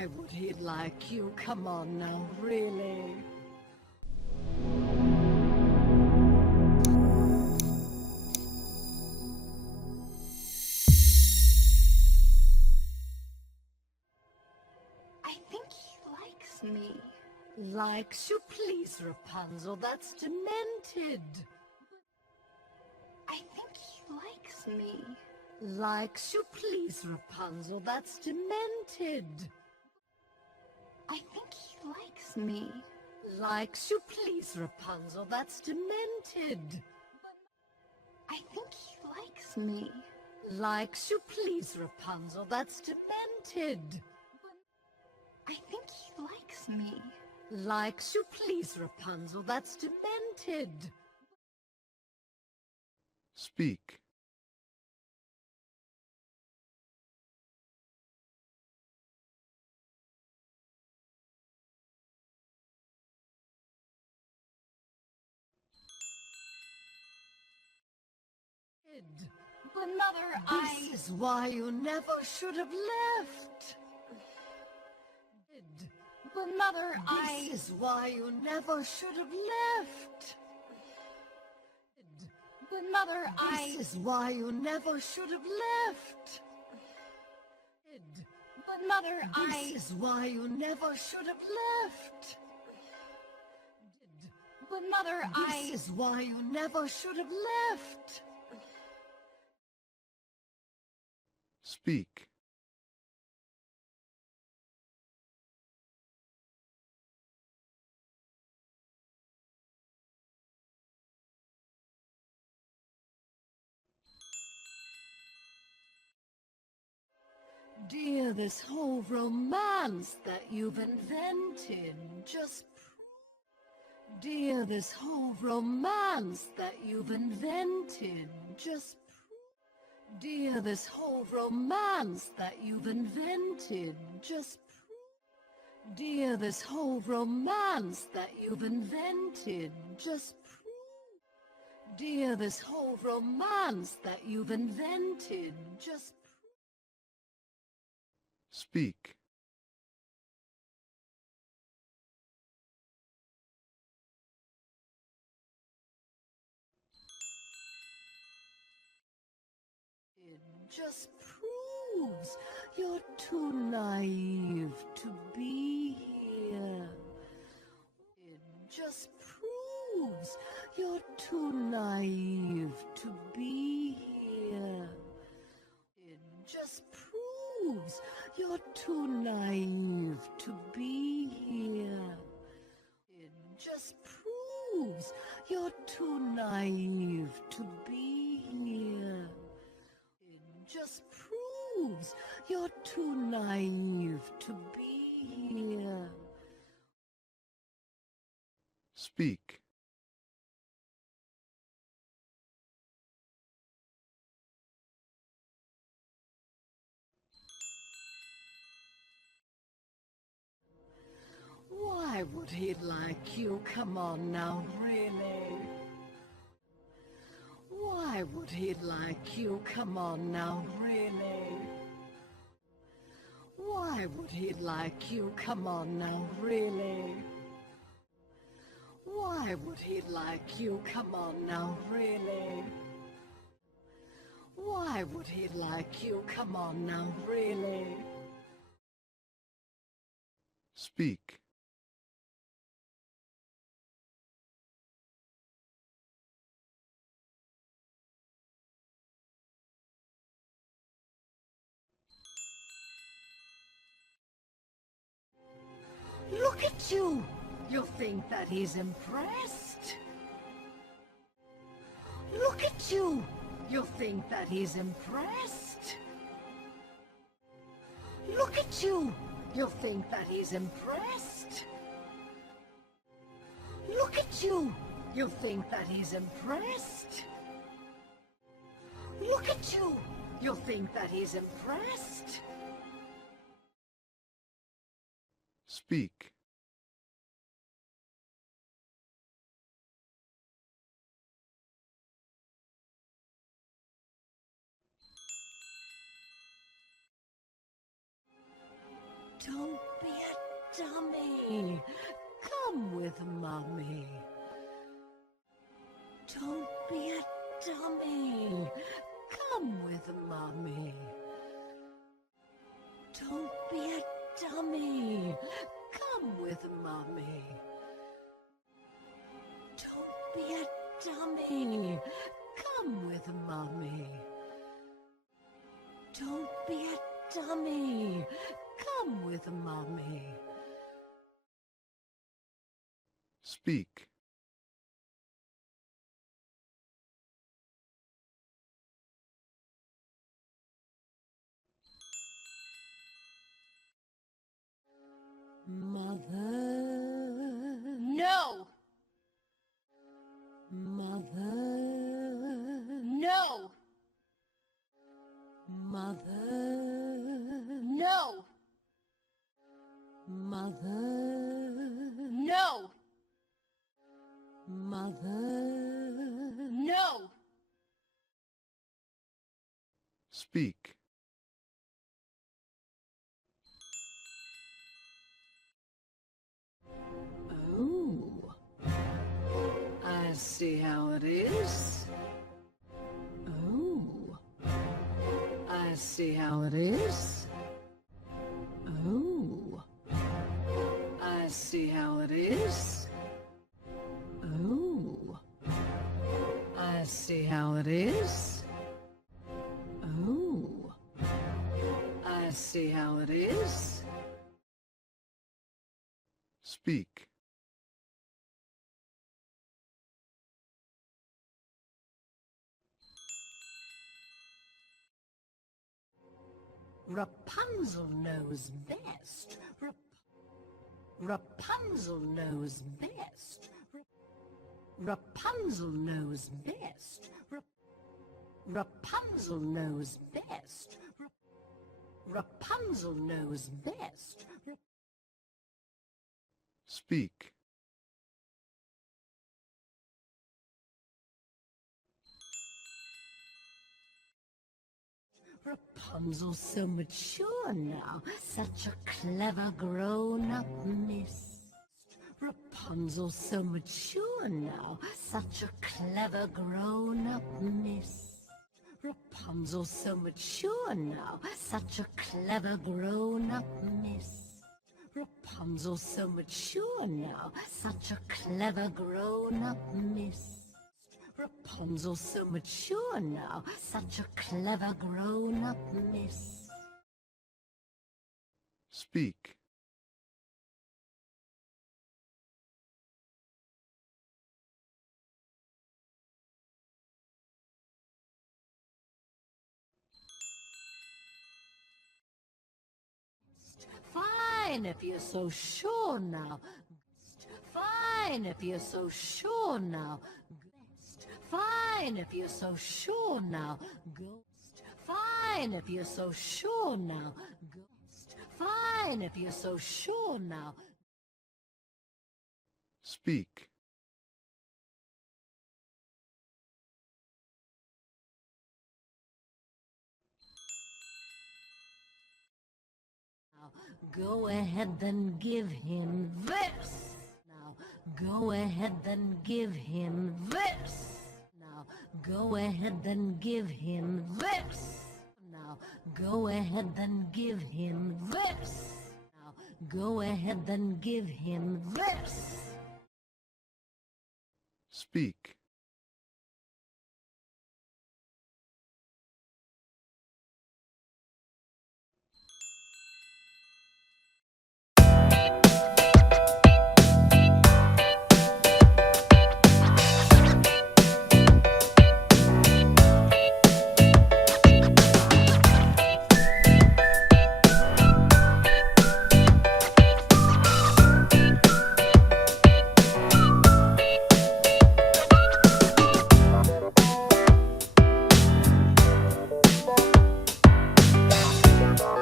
Why would he like you? Come on now, really? I think he likes me. Likes you? Please, Rapunzel, that's demented. I think he likes me. Likes you? Please, Rapunzel, that's demented. I think he likes me. Likes you? Please, Rapunzel, that's demented. I think he likes me. Likes you? Please, Rapunzel, that's demented. I think he likes me. Likes you? Please, Rapunzel, that's demented. Speak. But Mother, This is why you never should have left. But Mother, This is why you never should have left. But Mother, This is why you never should have left. But Mother, This is why you never should have left. But Mother, This is why you never should have left. Speak. Dear, this whole romance that you've invented just Dear, this whole romance that you've invented just Dear, this whole romance that you've invented just Dear, this whole romance that you've invented just Dear, this whole romance that you've invented just Speak. It just proves you're too naive to be here. It just proves you're too naive to be here. It just proves you're too naive to be here. It just proves you're too naive to be here. It just proves you're too naive to be here. Speak. Why would he like you? Come on now, really? Why would he like you? Come on now, really? Why would he like you? Come on now, really? Why would he like you? Come on now, really? Why would he like you? Come on now, really? Speak. Look at you! You think that he's impressed? Look at you! You think that he's impressed? Look at you! You think that he's impressed? Look at you! You think that he's impressed? Look at you! You think that he's impressed? Speak. Don't dummy. Come with mommy. Don't be a dummy. Come with mommy. Don't be a dummy. Come with mommy. Don't be a dummy. Come with mommy. Don't be a dummy. Come with mommy. Speak. Mother. No! Mother. No! Mother. No! Mother. No! Mother. No! Speak. Oh, I see how it is. Oh, I see how it is. Oh, I see how it is. Oh, I see how it is. Oh, I see how it is. Speak. Rapunzel knows best. Rapunzel knows best. Rapunzel knows best. Rapunzel knows best. Rapunzel knows best. Speak. Rapunzel's so mature now, such a clever grown-up miss. Rapunzel's so mature now, such a clever grown-up miss. Rapunzel's so mature now, such a clever grown-up miss. Rapunzel's so mature now, such a clever grown-up miss. Rapunzel's so mature now, such a clever grown-up miss. Speak. Fine if you're so sure now. Fine if you're so sure now. Fine if you're so sure now. Ghost. Fine if you're so sure now. Ghost. Fine if you're so sure now. Speak. Now, go ahead then give him this. Now, go ahead then give him this. Now, go ahead then give him this. Now, go ahead then give him this. Now, go ahead then give him this. Speak.